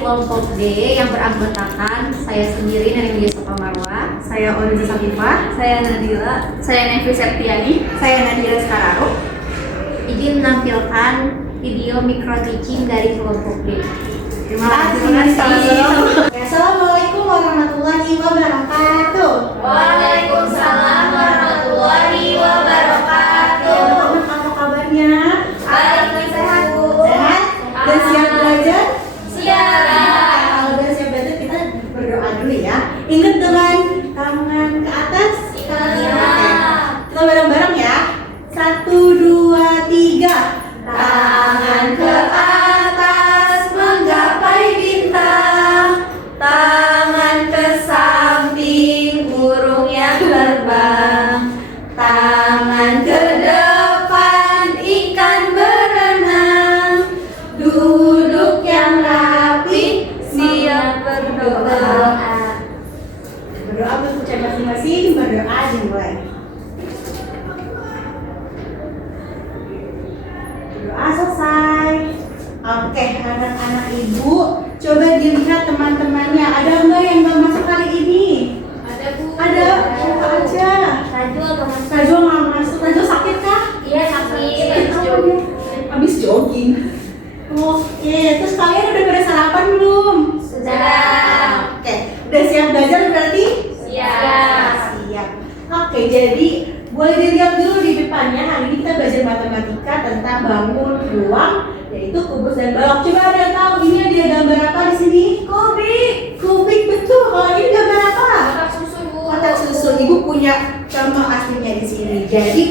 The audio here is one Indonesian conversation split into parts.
kelompok D yang beranggotakan saya sendiri Nani Sofa Marwa, saya Oriza Safifah, saya Nadila, saya Nevi Septiani, saya Nadila Sekararo. Izin menampilkan video micro teaching dari kelompok D. Terima kasih. Assalamualaikum warahmatullahi wabarakatuh. Waalaikumsalam warahmatullahi wabarakatuh. Apa kabarnya? Baik, sehat Bu. Sehat? Dan siap belajar? Siap. Kalau udah siap belajar kita berdoa dulu ya. Ingat dengan tangan ke atas. Iya. Kita bareng-bareng ya. 1, 2, 3. Tangan ke atas menggapai bintang, tangan ke samping burung yang terbang, tangan ke depan ikan berenang, duduk yang rapi siap berdoa. Berdoa untuk masing-masing, berdoa dimulai. Doa selesai. Oke, anak-anak ibu, coba dilihat teman-temannya. Ada nggak yang nggak masuk kali ini? Ada Bu. Ada. Siapa aja? Najwa atau Mas? Najwa nggak masuk. Najwa sakit kah? Iya sakit. Habis jogging. Oke, terus kalian udah pada sarapan belum? Sudah. Oke, udah siap belajar berarti? Siap. Siap. Oke, jadi boleh dilihat dulu di depannya. Hari ini kita belajar matematika tentang bangun ruang, yaitu kubus dan balok. Coba ada yang tahu ini ada gambar apa di sini? Kubik. Kubik betul. Kalau ini gambar apa? Kotak susu Bu. Kotak susu. Ibu punya contoh aslinya di sini. Jadi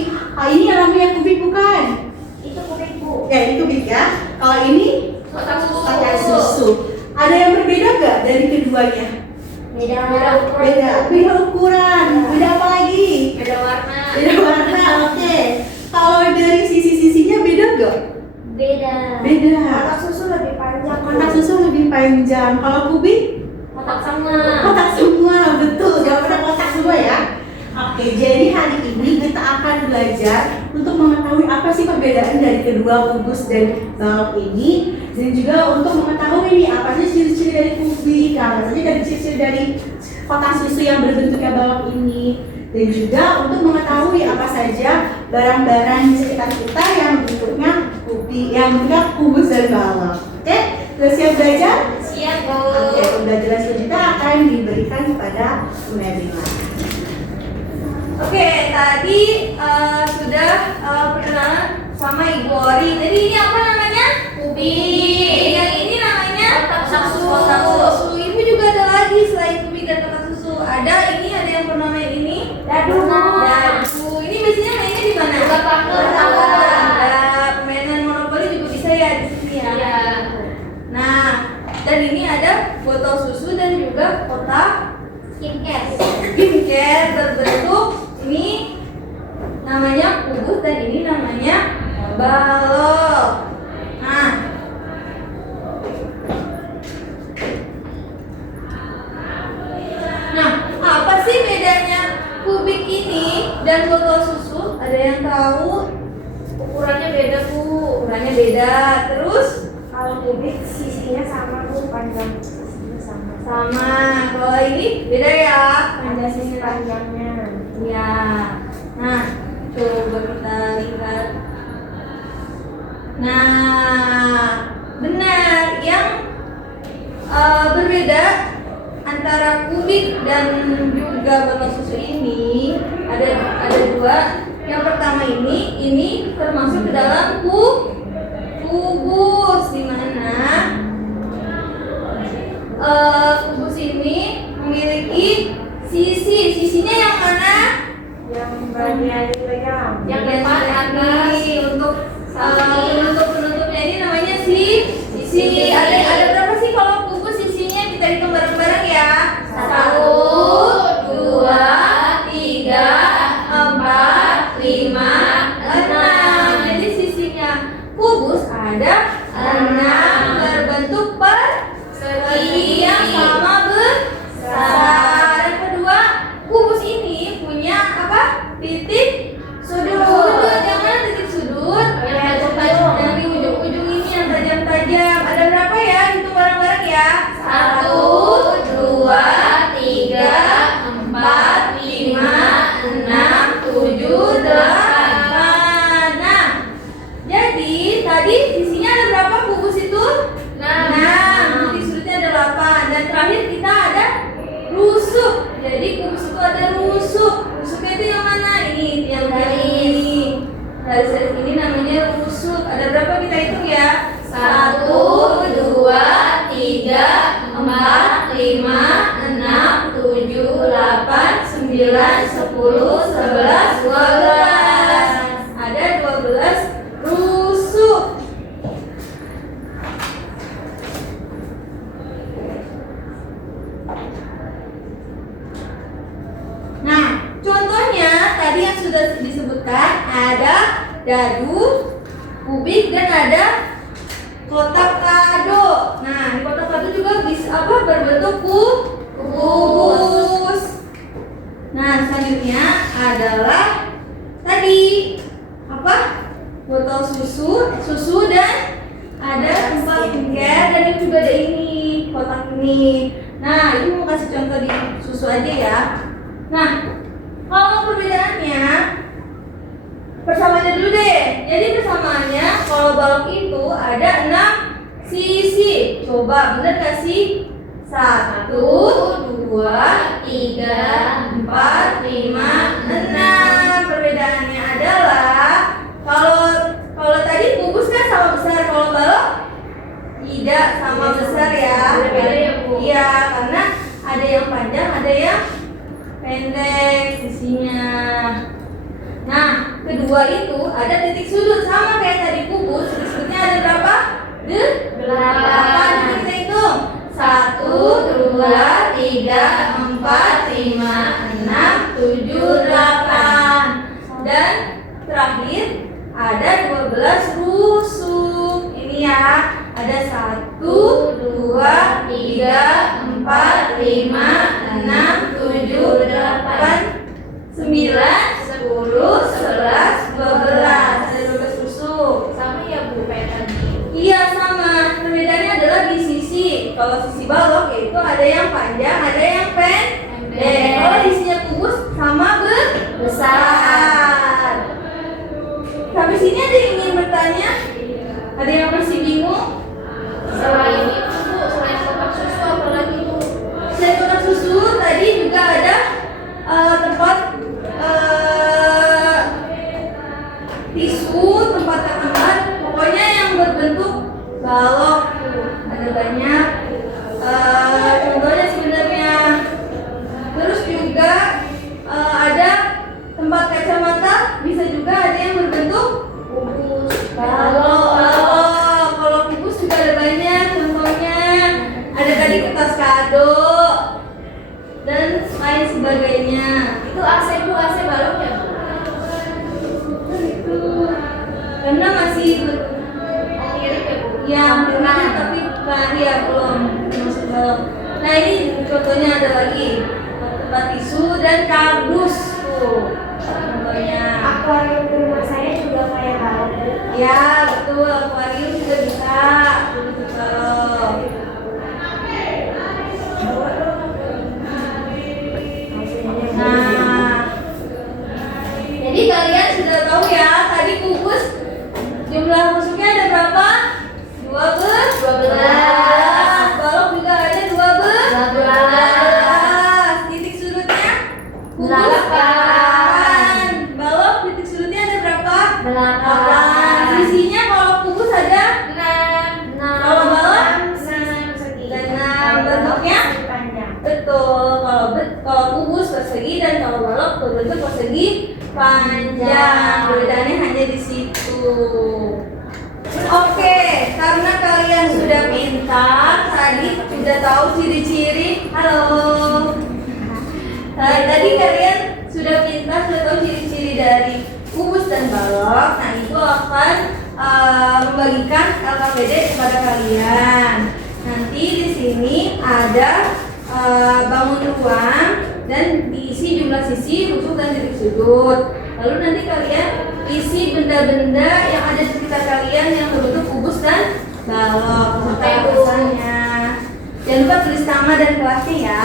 ini yang namanya kubik bukan? Itu kubik Bu. Ya ini kubik ya. Kalau ini Kotak susu. kotak susu. Ada yang berbeda nggak dari keduanya? Beda Beda ukuran. Beda apa lagi? Beda warna. Beda warna. Oke. Kalau dari sisi-sisinya beda nggak? Beda. Beda. Kotak susu lebih panjang. Kotak susu lebih panjang. Kalau kubik? Kotak sama. Kotak semua. Betul. Jawabannya kotak semua ya. Oke, jadi hari ini kita akan belajar untuk mengetahui apa sih perbedaan dari kedua kubus dan balok ini, dan juga untuk mengetahui nih apa sih ciri-ciri dari kubik, apa saja dari ciri-ciri dari kotak susu yang berbentuknya balok ini, dan juga untuk mengetahui apa saja barang-barang di sekitar kita yang bentuknya kubik, yang bentuknya kubus dan balok. Oke, sudah siap belajar? Siap Bu. Oke, pembelajaran selanjutnya akan diberikan kepada Bu Nabila. Oke, tadi sudah perkenalan sama Ibu Ori. Jadi ini apa namanya? Kubik. Yang ini namanya kotak susu. Ibu juga ada lagi selain kubik dan kotak susu. Ada yang bernama ini. Dadu. Ini biasanya mainnya di mana? Ada permainan monopoli juga bisa ya di sini ya. Iya. Nah, dan ini ada botol susu dan juga kotak skincare berbentuk ini namanya kubus dan ini namanya balok. Nah, apa sih bedanya kubik ini dan botol susu? Ada yang tahu? Ukurannya beda Bu. Ukurannya beda. Terus Kalau kubik sisinya sama Bu, panjang sisinya sama. sama. Kalau ini beda ya. Panjang sisi panjangnya. Ya. Nah, coba kita lihat. Nah, benar. Yang berbeda antara kubik dan juga botol susu ini ada dua. Yang pertama ini termasuk ke dalam kubus, di mana kubus ini memiliki sisinya yang mana? Yang bagian legang. Yang depan atas untuk penutupnya ini namanya sisi. Ada berapa sih kalau kubus sisinya? Kita hitung bareng-bareng ya. 1, 2, 3, 4, 5, 6. Jadi sisinya kubus ada 6 berbentuk persegi yang sama besar. Yang kedua, kubus ini punya apa? Titik 10, 11, 12. Ada 12 rusuk. Nah, contohnya tadi yang sudah disebutkan ada dadu, kubik, dan ada kotak kado. Nah, di kotak kado juga bisa berbentuk kubus. Nah, selanjutnya adalah tadi botol susu dan ada tempat skincare, dan ini juga ada ini kotak ini. Nah, ini mau kasih contoh di susu aja ya. Nah, kalau perbedaannya, persamaannya dulu deh. Jadi persamaannya kalau balok itu ada 6 sisi. Coba bener gak sih? 1, 2, 3, 4, 5, 6. Perbedaannya adalah kalau tadi kubus kan sama besar, kalau balok tidak sama besar ya. Beda-beda ya, Bu? Iya, karena ada yang panjang, ada yang pendek sisinya. Nah, kedua itu ada titik sudut sama kayak tadi kubus. Titik sudutnya ada berapa? 8. Kita hitung. 1, 2, 3, 4, 5, 6, 7, 8. Dan terakhir ada 12 rusuk. Ini ya. Ada 1, 2, 3, 4, 5, 6, 7, 8, 9, 10, 11, 12. Ada 12 rusuk. Sama ya Bu kayak tadi. Iya sama. Perbedaannya adalah di sisi. Kalau sisi balok yaitu ada yang panjang, ada yang pendek. Kalau isinya kubus sama besar. Sampai sini ada yang ingin bertanya? Ada yang masih bingung? Selain itu Bu, selain kotak susu apa lagi Bu? Selain kotak susu tadi juga ada tempat tisu, tempat tangan, pokoknya yang berbentuk balok tuh ada banyak contohnya sebenarnya. Terus juga ada tempat kacamata, bisa juga ada yang berbentuk kubus. Kalau kubus juga ada banyak contohnya. Ada tadi kertas kado dan lain sebagainya. Itu AC Bu, AC balok ya Bu? Karena masih Mirip ya Bu? ya pernah tapi bukan ya belum masuk balok. Nah ini contohnya ada lagi tempat tisu dan kardus tuh contohnya. Akuarium di rumah saya juga kayak balok. Ya betul, akuarium juga bisa bentuk balok. Nah, jadi kalian sudah tahu ya tadi kubus jumlah rusuknya ada berapa? 12. Balok juga ada 12. Titik sudutnya kubus 8. Balok titik sudutnya ada berapa? 8. Sisinya kalau kubus ada 6. Kalau balok 6. Bentuknya Panjang. betul. Kalau kubus persegi dan kalau balok berbentuk persegi panjang. Perbedaannya hanya di situ. Oke, karena kalian sudah pintar, tadi sudah tahu ciri-ciri. Halo. Tadi kalian sudah pintar, sudah tahu ciri-ciri dari kubus dan balok. Nah, Ibu akan membagikan LKPD kepada kalian. Nanti di sini ada bangun ruang dan diisi jumlah sisi, rusuk dan titik sudut. Lalu nanti kalian isi benda-benda yang ada di sekitar kalian yang berbentuk kubus dan balok. Sampai tulisannya. Jangan lupa tulis nama dan kelasnya ya.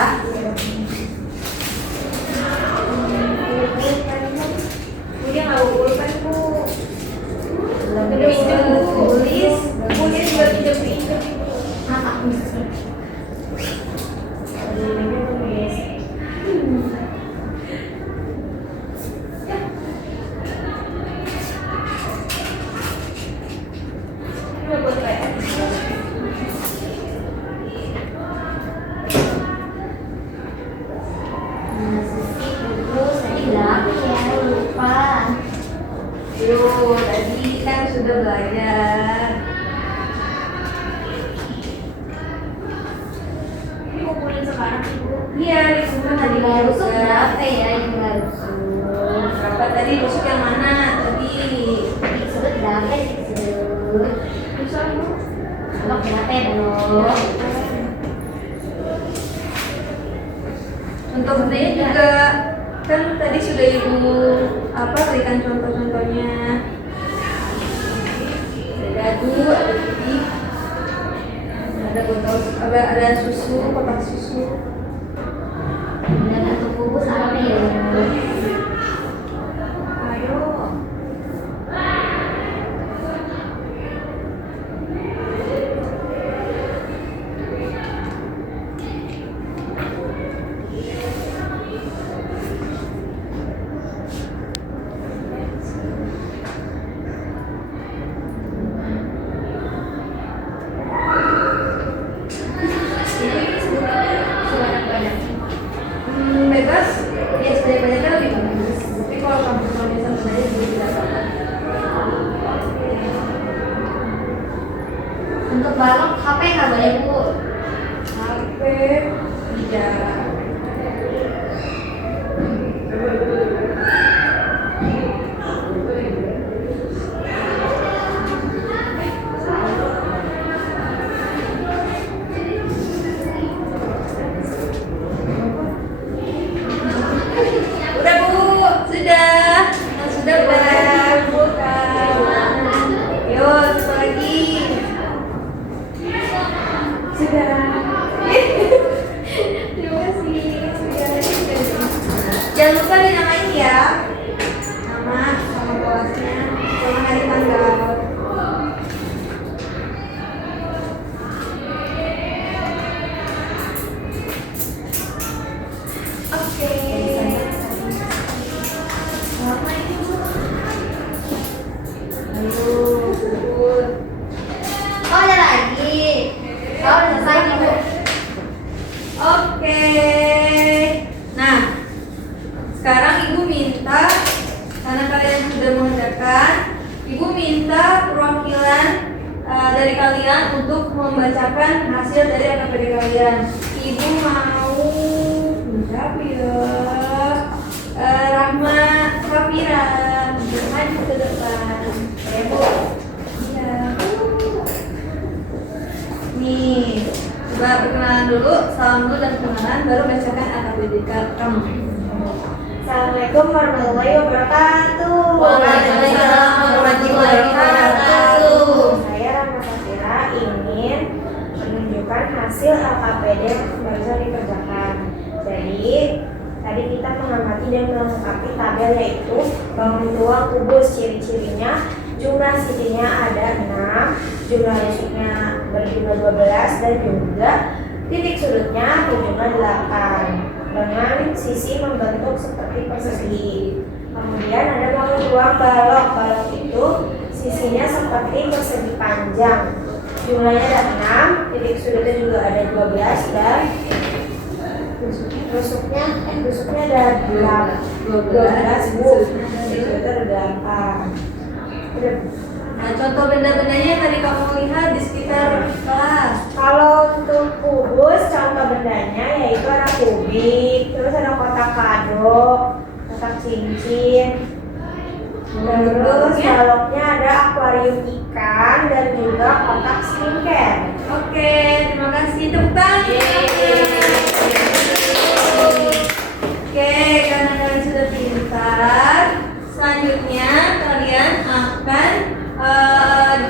Dia nggak mau pulpen Bu. Tulis. Kemudian juga pinjam-pinjam. sudah belajar. Kumpulin sekarang Ibu. Iya, dikumpulkan tadi Rusuk juga. berapa ya Ibu rusuk? Berapa tadi rusuk yang mana tadi? Disebut berapa disebut? Kalau berapa ya belum? Contoh bendanya juga kan tadi sudah ibu berikan contoh-contohnya. Ada dadu, ada pipih, ada botol, ada susu, kotak susu. Dan satu bungkus apa ya? Ayo. Bebas, ya sebanyak-banyaknya lebih bagus. Tapi kalau kamu cuma bisa sebenarnya juga tidak apa-apa. Untuk balok HP nggak boleh Bu. HP tidak. Udah Bu, sudah. Sudah kumpulkan. Yo, satu lagi. Sudah. Terima kasih. Jangan lupa dinamain ya. Nama sama kelasnya, sama hari tanggal. Oke. Ayo, sebut. Oh ada lagi. Oh udah selesai Ibu. Oke. Nah, sekarang ibu minta karena kalian sudah mengerjakan, ibu minta perwakilan dari kalian untuk membacakan hasil dari AKPD kalian. Ibu mau siapa ya? Rahma Safira, maju ke depan. Ya Bu. Iya. Nih, coba perkenalan dulu, salam dulu dan perkenalan, baru bacakan AKPD kamu. Assalamualaikum warahmatullahi wabarakatuh. Waalaikumsalam warahmatullahi wabarakatuh. Saya Rahma Safira ingin menunjukkan hasil LKPD yang barusan dikerjakan. Jadi tadi kita mengamati dan melengkapi tabel yaitu bangun tuang kubus, ciri-cirinya, jumlah sisinya ada 6, jumlah rusuknya berjumlah 12 dan juga titik sudutnya berjumlah 8 dengan sisi membentuk seperti persegi. Kemudian ada bangun tuang balok. Balok itu sisinya seperti persegi panjang. Jumlahnya ada 6, titik sudutnya juga ada 12 dan rusuknya ada 12 Bu. Titik sudutnya ada 8. Udah. Nah, contoh benda-bendanya yang tadi kamu lihat di sekitar kelas. Kalau untuk kubus, contoh bendanya yaitu ada kubik, terus ada kotak kado, kotak cincin, terus baloknya ada akuarium ikan dan juga kotak skincare. Oke, terima kasih. Tepuk tangan. Oke, karena kalian sudah pintar, selanjutnya kalian akan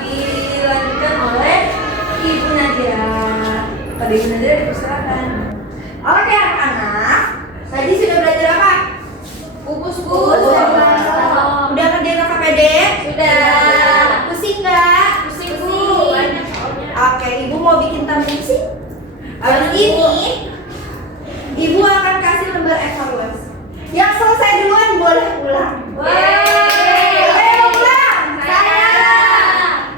dilanjutkan oleh Ibu Nadira. Pada Ibu Nadira dipersilakan. Oke anak-anak, tadi sudah belajar apa? Kubus. Udah kerjain KPD? Sudah. Pusing nggak? Pusing Bu. Oke, ibu mau bikin tambahan sih? Abis ini, ibu akan kasih lembar evaluasi. Yang selesai duluan boleh pulang. Boleh pulang? Saya.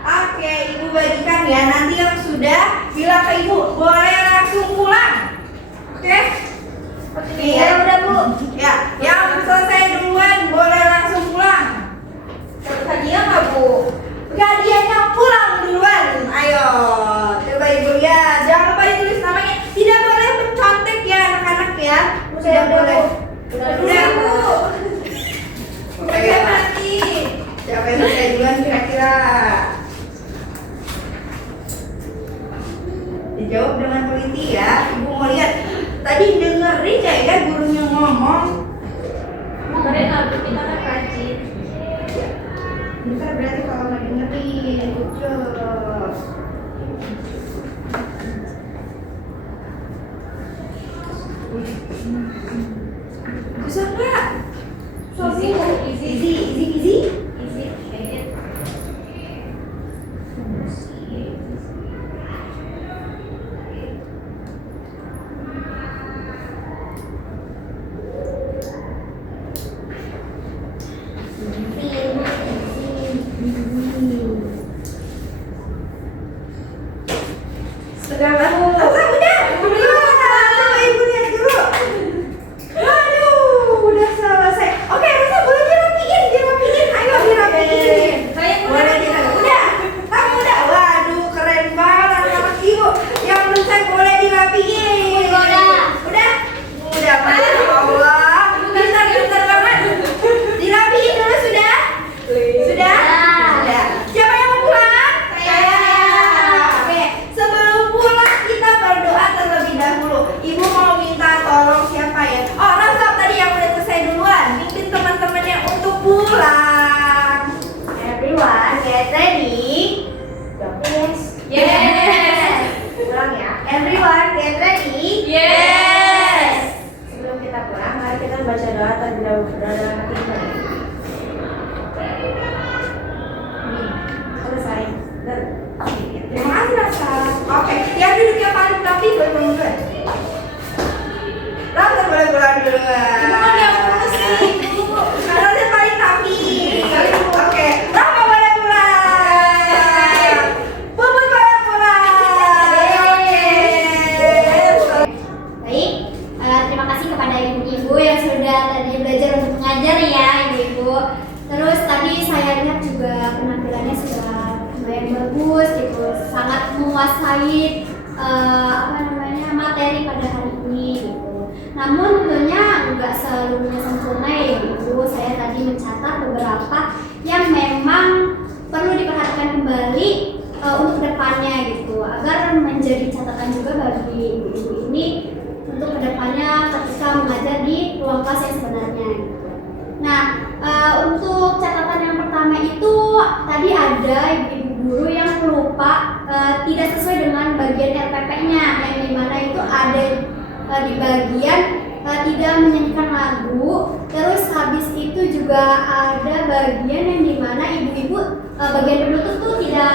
Oke, ibu bagikan ya. Nanti yang sudah bilang ke ibu boleh langsung pulang. Oke? Nih ya udah Bu. Ya, yang selesai duluan boleh langsung pulang. Hadiah nggak Bu? Enggak teliti ya. Ibu mau lihat. Tadi dengerin nggak ya gurunya ngomong? Dengerin lah, kita kan rajin. Bentar berarti kalau nggak dengerin. Good job. Susah nggak? Easy. Sekarang udah. Ibu lihat dulu. Waduh, udah selesai. Oke, Rosa boleh dirapiin. Ayo dirapiin. Boleh dirapiin. Udah, kamu udah. Waduh, keren banget anak ibu. Yang belum saya boleh dirapiin. Udah, masya Allah. Bentar banget. Dirapiin dulu sudah. Sudah. Siapa yang mau pulang? Saya. Oke, sebelum pulang kita berdoa terlebih dahulu. Ibu mau minta tolong siapa ya? Oh, Rosa tadi yang udah selesai duluan. Bikin teman-temannya untuk pulang. Everyone, get ready. Yes. Pulang ya. Everyone get ready. Sebelum kita pulang, mari kita baca doa terlebih dahulu dalam hati kita. Selesai. Terima kasih Rosa. Oke, yang duduk yang paling rapi boleh pulang duluan. Rosa boleh pulang duluan. Ibu kan yang urus nih, Karena dia paling rapi. Oke, Rosa boleh pulang. Bubur boleh pulang. Baik, terima kasih kepada ibu-ibu yang sudah tadi belajar untuk mengajar ya ibu-ibu. Terus tadi saya lihat juga penampilannya sudah lumayan bagus gitu, sangat menguasai materi pada hari ini gitu. Namun tentunya nggak seluruhnya sempurna ya ibu. Saya tadi mencatat beberapa yang memang perlu diperhatikan kembali untuk kedepannya gitu, agar menjadi catatan juga bagi ibu-ibu ini untuk kedepannya ketika mengajar di ruang kelas yang sebenarnya gitu. Nah, untuk catatan yang pertama itu tadi ada ibu-ibu guru yang lupa tidak sesuai dengan bagian RPP-nya, yang dimana itu ada di bagian tidak menyanyikan lagu. Terus habis itu juga ada bagian yang dimana ibu-ibu bagian penutup tuh tidak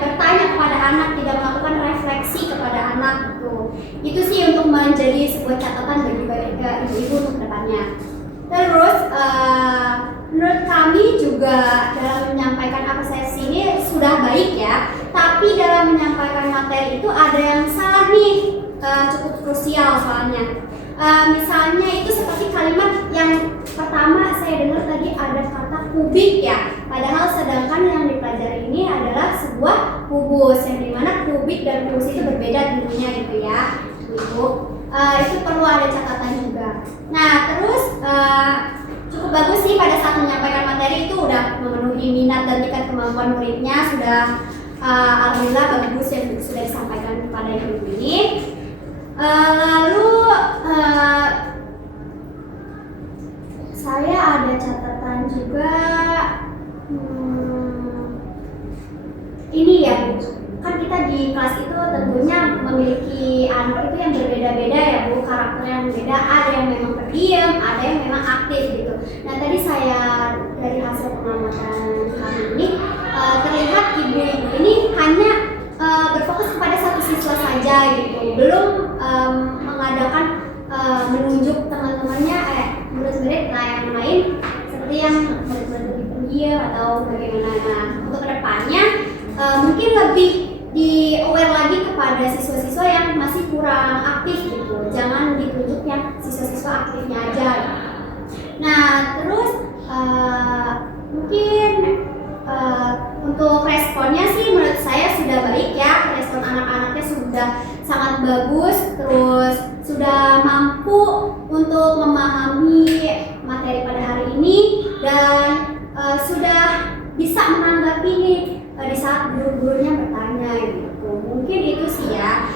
bertanya kepada anak, tidak melakukan refleksi kepada anak gitu. Itu sih untuk menjadi sebuah catatan bagi ibu-ibu untuk depannya. Terus menurut kami juga dalam menyampaikan apresiasi ini sudah baik ya, tapi dalam menyampaikan materi itu ada yang salah nih, cukup krusial soalnya. Misalnya itu seperti kalimat yang pertama saya dengar tadi ada kata kubik ya, padahal sedangkan yang dipelajari ini adalah sebuah kubus, yang dimana kubik dan kubus itu berbeda tentunya gitu ya ibu. Itu perlu ada catatan juga. Nah terus cukup bagus sih pada saat menyampaikan materi itu udah memenuhi minat dan tingkat kemampuan muridnya, sudah alhamdulillah bagus yang sudah disampaikan kepada ibu ini. Lalu saya ada catatan juga ini ya Bu, kan kita di kelas itu tentunya memiliki anak itu yang berbeda-beda ya Bu, karakter yang berbeda, ada yang memang pendiam, ada yang memang aktif gitu. Nah tadi saya dari hasil pengamatan kami ini terlihat ibu-ibu ini hanya berfokus kepada satu siswa saja gitu, belum mengadakan menunjuk teman-temannya murid-murid yang lain seperti yang murid-murid lebih pendiam atau bagaimana. Nah untuk kedepannya mungkin lebih di aware lagi kepada siswa-siswa yang masih kurang aktif gitu, jangan ditunjuk yang siswa-siswa aktifnya aja. Nah terus mungkin untuk responnya sih menurut saya sudah baik ya, respon anak-anaknya sudah sangat bagus, terus sudah mampu untuk memahami materi pada hari ini dan sudah bisa menanggapi nih di saat guru-gurunya bertanya gitu. Mungkin itu sih ya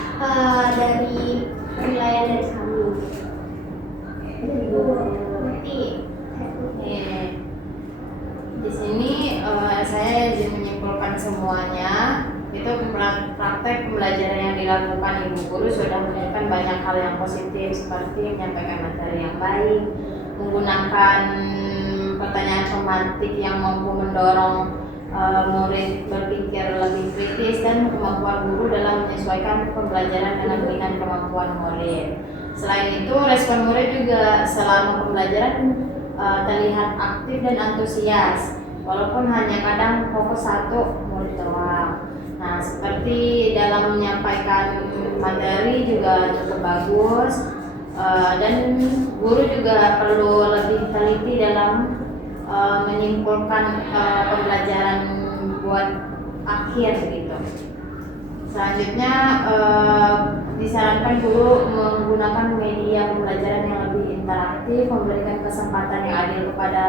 Guru sudah menunjukkan banyak hal yang positif seperti menyampaikan materi yang baik, menggunakan pertanyaan somatik yang mampu mendorong murid berpikir lebih kritis, dan kemampuan guru dalam menyesuaikan pembelajaran dengan kemampuan murid. Selain itu, respon murid juga selama pembelajaran terlihat aktif dan antusias, walaupun hanya kadang fokus satu murid doang. Nah, seperti dalam menyampaikan materi juga cukup bagus, dan guru juga perlu lebih teliti dalam menyimpulkan pembelajaran buat akhir gitu. Selanjutnya disarankan guru menggunakan media pembelajaran yang lebih interaktif, memberikan kesempatan yang adil kepada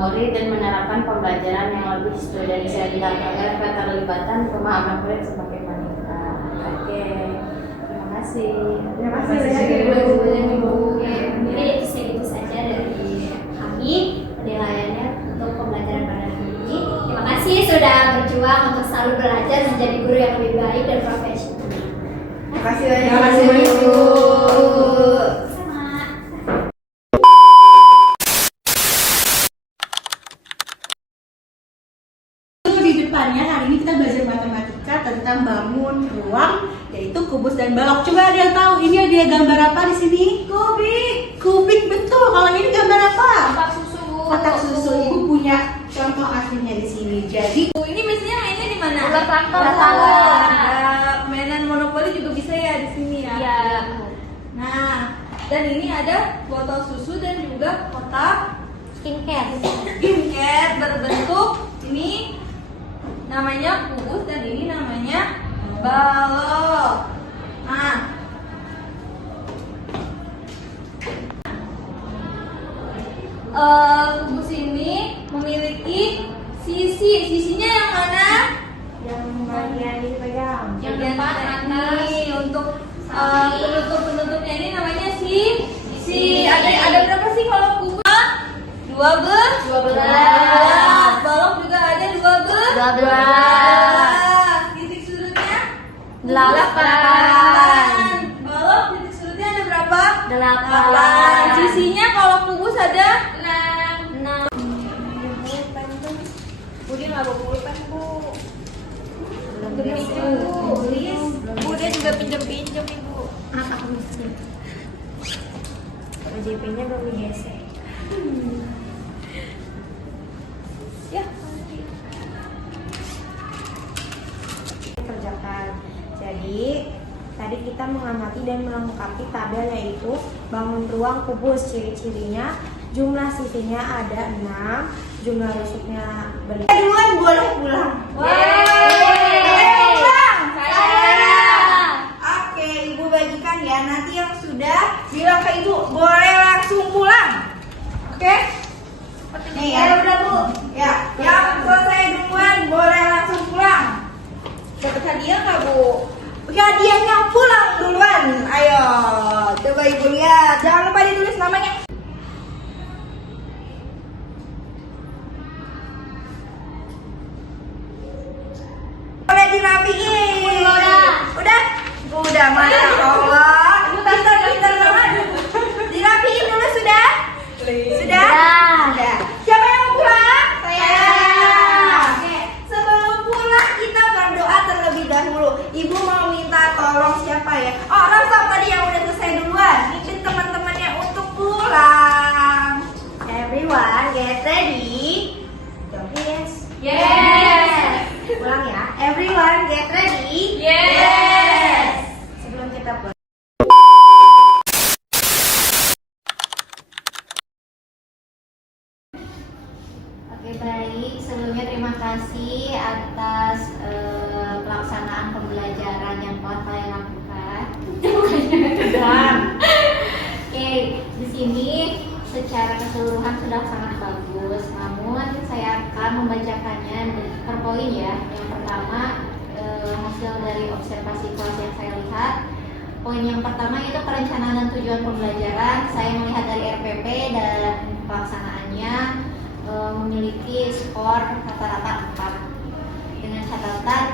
murid, dan menerapkan pembelajaran yang lebih studensial agar keterlibatan pemahaman murid semakin meningkat. Oke, terima kasih. Terima kasih banyak Ibu. Jadi itu saja dari kami penilaiannya untuk pembelajaran pada hari ini. Terima kasih sudah berjuang untuk selalu belajar menjadi guru yang lebih baik dan profesional. Terima kasih banyak Bu. Sama. Di depannya hari ini kita belajar matematika tentang bangun ruang, yaitu kubus dan balok. Coba ada yang tahu ini ada gambar apa di sini? Kubik. Kubik, betul. Kalau ini gambar apa? Kotak susu. Kotak susu. Ibu punya contoh aslinya di sini. Jadi Ini biasanya mainnya di mana? Ular tangkap. Ular tangkap. Mainan monopoli juga bisa ya di sini ya. Iya. Nah, dan ini ada botol susu dan juga kotak Skincare. berbentuk ini namanya kubus dan ini namanya balok. Nah, kubus ini memiliki sisinya yang mana? Yang bagian dipegang. Yang Bagian depan, atas. ini untuk Samping. penutupnya ini namanya sisi. Ada berapa sih kalau kubus? 12. Balok juga ada 12. Titik sudutnya 8. Balok titik sudutnya ada berapa? 8. Sisinya kalau kubus ada 6. Budi nggak bawa pulpen Bu. Bu, dia juga pinjam-pinjam Ibu. OJP-nya belum digesek. Ya. Kerjakan. Jadi tadi kita mengamati dan melengkapi tabel, yaitu bangun ruang kubus. Ciri-cirinya, jumlah sisinya ada 6, jumlah rusuknya berlima. duluan boleh pulang. Oke, Ibu bagikan ya. Nanti yang sudah bilang ke Ibu boleh langsung pulang. Oke? Nih ya, udah Bu. Ya, yang selesai duluan boleh langsung pulang. Dapat hadiah nggak Bu? Hadiahnya pulang duluan. Ayo, coba Ibu lihat. Jangan lupa ditulis namanya. Boleh dirapiin. Udah? Udah, Masya Allah. Pintar banget. Dirapiin dulu sudah? Sudah? Sudah. Siapa yang mau pulang? Saya. Oke. Sebelum pulang kita berdoa terlebih dahulu. Ibu mau minta tolong siapa ya? Oh, Rafa tadi yang udah selesai duluan. Mimpin teman-temannya untuk pulang. Everyone get ready. Jawab yes. Yes. Pulang ya. Everyone get ready. Yes. Sebelum kita pulang. Oke, baik. Sebelumnya terima kasih atas pelaksanaan pembelajaran yang telah kalian lakukan. Oke, di sini secara keseluruhan sudah sangat bagus. Namun saya akan membacakannya per poin ya. Yang pertama hasil dari observasi kelas yang saya lihat. Poin yang pertama itu perencanaan dan tujuan pembelajaran. Saya melihat dari RPP dan pelaksanaannya memiliki skor rata-rata 4 dengan catatan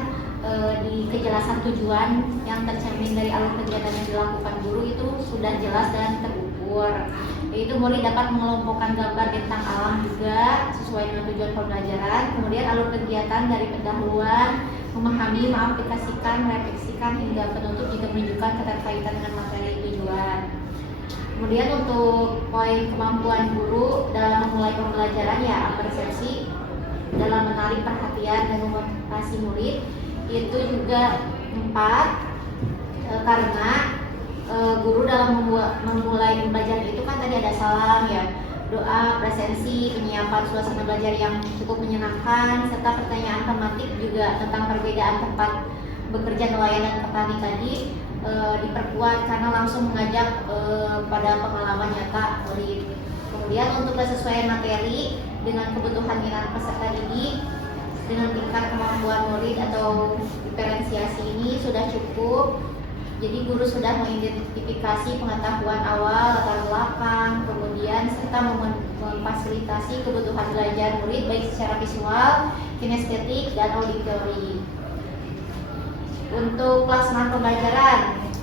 di kejelasan tujuan yang tercermin dari alur kegiatan yang dilakukan guru itu sudah jelas dan terukur. Yaitu murid dapat mengelompokkan gambar bentang alam juga sesuai dengan tujuan pembelajaran. Kemudian alur kegiatan dari pendahuluan, memahami, mengaplikasikan, merefleksikan hingga penutup juga menunjukkan keterkaitan dengan materi tujuan. Kemudian untuk poin kemampuan guru dalam memulai pembelajaran ya persepsi dalam menarik perhatian dan memotivasi murid itu juga 4 karena guru dalam memulai pembelajaran itu kan tadi ada salam ya, doa, presensi, penyiapan suasana belajar yang cukup menyenangkan, serta pertanyaan tematik juga tentang perbedaan tempat bekerja nelayan dan petani tadi diperkuat karena langsung mengajak pada pengalaman nyata murid. Kemudian untuk kesesuaian materi dengan kebutuhan minat peserta didik dengan tingkat kemampuan murid atau diferensiasi ini sudah cukup. Jadi guru sudah mengidentifikasi pengetahuan awal, latar belakang, kemudian serta memfasilitasi kebutuhan belajar murid baik secara visual, kinestetik, dan auditori. Untuk pelaksanaan pembelajaran,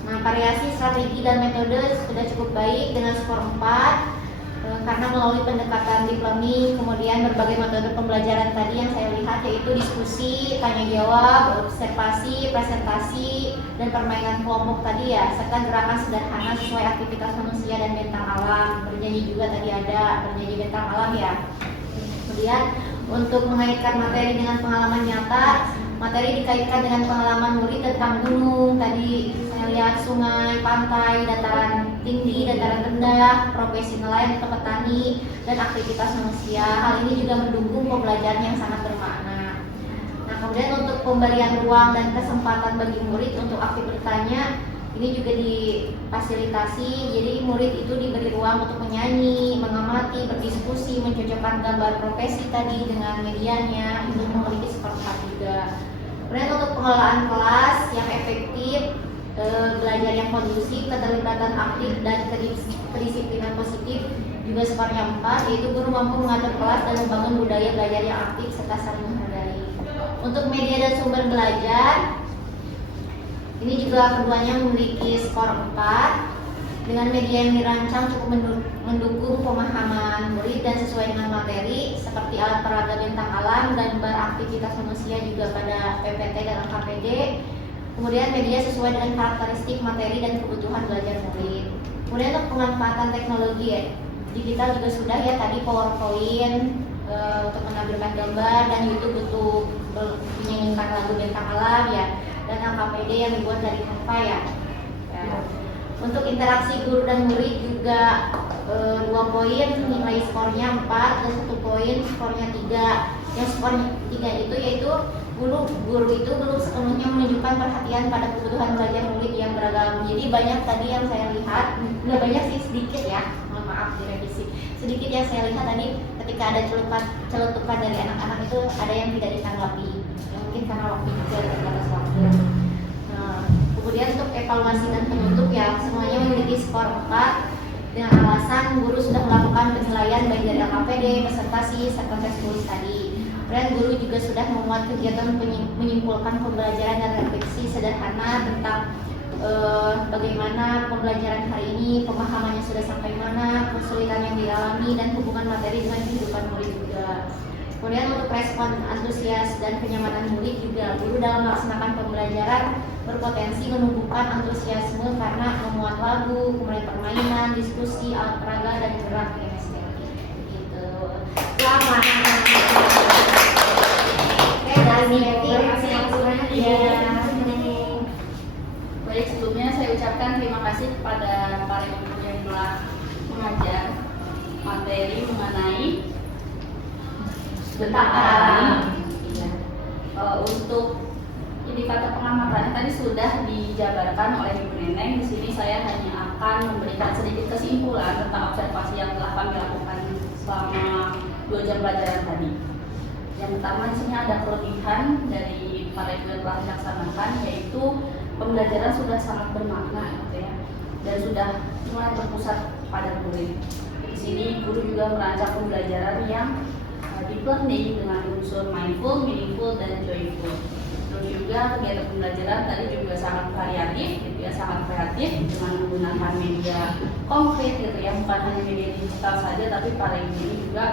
nah variasi strategi dan metode sudah cukup baik dengan skor 4 karena melalui pendekatan deep learning, kemudian berbagai metode pembelajaran tadi yang saya lihat yaitu diskusi, tanya jawab, observasi, presentasi, dan permainan kelompok tadi ya, serta gerakan sederhana sesuai aktivitas manusia dan bentang alam. Bernyanyi juga tadi ada, bernyanyi bentang alam ya. Kemudian untuk mengaitkan materi dengan pengalaman nyata, materi dikaitkan dengan pengalaman murid tentang gunung, tadi saya lihat sungai, pantai, dataran tinggi, dataran rendah, profesi nelayan atau petani, dan aktivitas manusia. Hal ini juga mendukung pembelajaran yang sangat bermakna. Nah, kemudian untuk pemberian ruang dan kesempatan bagi murid untuk aktif bertanya, ini juga difasilitasi, jadi murid itu diberi ruang untuk menyanyi, mengamati, berdiskusi, mencocokkan gambar profesi tadi dengan medianya, itu memiliki skor 4 juga. Kemudian untuk pengelolaan kelas yang efektif, belajar yang kondusif, keterlibatan aktif, dan kedisiplinan positif juga skornya 4, yaitu guru mampu mengatur kelas dan membangun budaya belajar yang aktif serta saling menghargai. Untuk media dan sumber belajar, ini juga keduanya memiliki skor 4 dengan media yang dirancang cukup mendukung pemahaman murid dan sesuai dengan materi seperti alat peraga bentang alam, gambar aktivitas manusia juga pada PPT dan LKPD. Kemudian media sesuai dengan karakteristik materi dan kebutuhan belajar murid. Kemudian untuk pemanfaatan teknologi ya, digital juga sudah ya, tadi PowerPoint untuk menampilkan gambar, dan YouTube untuk menyanyikan lagu bentang alam ya, dan LKPD yang dibuat dari Canva ya. Untuk interaksi guru dan murid juga 2 poin nilai skornya 4 dan 1 poin skornya 3. Yang skor 3 itu yaitu guru itu belum sepenuhnya menunjukkan perhatian pada kebutuhan belajar murid yang beragam. Jadi banyak tadi yang saya lihat, nggak banyak sih, sedikit ya, mohon maaf direvisi. Sedikit yang saya lihat tadi ketika ada celetukan dari anak-anak itu ada yang tidak ditanggapi. Ya, mungkin karena waktu juga terbatas waktu. Kemudian untuk evaluasi dan penutup ya, semuanya memiliki skor 4 dengan alasan guru sudah melakukan penilaian baik dari LKPD, presentasi, serta tes tulis tadi. Kemudian guru juga sudah membuat kegiatan menyimpulkan pembelajaran dan refleksi sederhana tentang bagaimana pembelajaran hari ini, pemahamannya sudah sampai mana, kesulitan yang dialami, dan hubungan materi dengan kehidupan murid juga. Kemudian untuk respon antusias dan kenyamanan murid juga, guru dalam melaksanakan pembelajaran berpotensi menumbuhkan antusiasme karena memuat lagu, kemudian permainan, diskusi, alat peraga, dan gerak kinestetik. Gitu. Selamat. Baik, sebelumnya saya ucapkan terima kasih kepada para ibu yang telah mengajar materi mengenai bentang alam. Untuk indikator pengamatannya tadi sudah dijabarkan oleh Ibu Neneng. Di sini saya hanya akan memberikan sedikit kesimpulan tentang observasi yang telah kami lakukan selama 2 jam pelajaran tadi. Yang pertama, di sini ada kelebihan dari para ibu yang telah dilaksanakan, yaitu pembelajaran sudah sangat bermakna gitu ya, dan sudah mulai berpusat pada murid. Di sini guru juga merancang pembelajaran yang deep learning dengan unsur mindful, meaningful, dan joyful. Terus juga kegiatan pembelajaran tadi juga sangat variatif gitu ya, sangat kreatif dengan menggunakan media konkret gitu ya, bukan hanya media digital saja tapi para ibu ini juga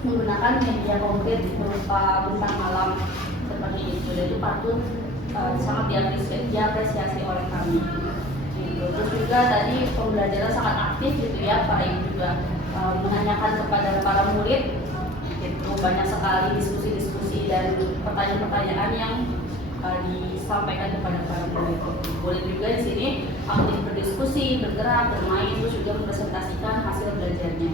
menggunakan media konkret berupa bintang malam seperti itu, dan itu patut sangat diapresiasi oleh kami gitu. Terus juga tadi pembelajaran sangat aktif gitu ya, para ibu juga menanyakan kepada para murid itu banyak sekali diskusi-diskusi dan pertanyaan-pertanyaan yang disampaikan kepada para murid. Boleh juga di sini aktif berdiskusi, bergerak, bermain, terus juga mempresentasikan hasil belajarnya.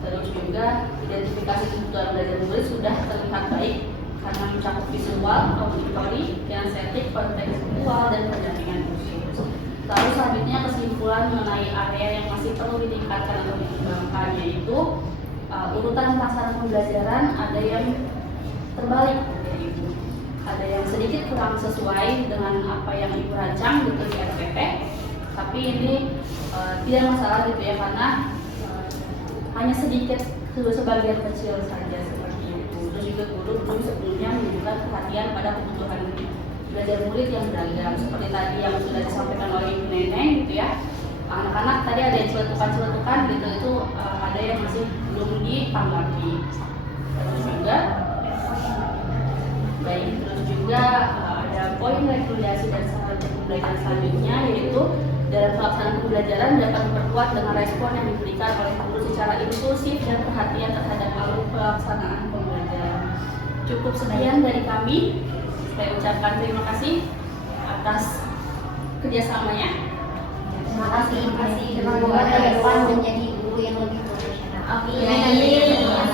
Terus juga identifikasi kebutuhan belajar murid sudah terlihat baik karena mencakup visual, auditori, kinestetik, kontekstual, dan pendampingan khusus. Lalu selanjutnya kesimpulan mengenai area yang masih perlu ditingkatkan atau dikembangkan, yaitu urutan pelaksanaan pembelajaran ada yang terbalik dari Ibu. Ada yang sedikit kurang sesuai dengan apa yang Ibu rancang gitu di RPP, tapi ini tidak masalah gitu ya, karena hanya sedikit sebagian kecil saja seperti itu. Terus juga guru belum sebelumnya menunjukkan perhatian pada kebutuhan belajar murid yang beragam seperti tadi yang sudah disampaikan oleh Ibu Neneng gitu ya. Anak-anak tadi ada yang celetukan gitu, itu ada yang masih belum ditanggapi. Terus juga terus juga ada poin rekomendasi dan saran pembelajaran selanjutnya, yaitu dalam pelaksanaan pembelajaran dapat diperkuat dengan respon yang diberikan oleh guru secara inklusif dan perhatian terhadap alur pelaksanaan pembelajaran. Cukup sekian dari kami. Saya ucapkan terima kasih atas kerjasamanya. Terima kasih. Semoga ke depan menjadi guru yang lebih profesional. Amin.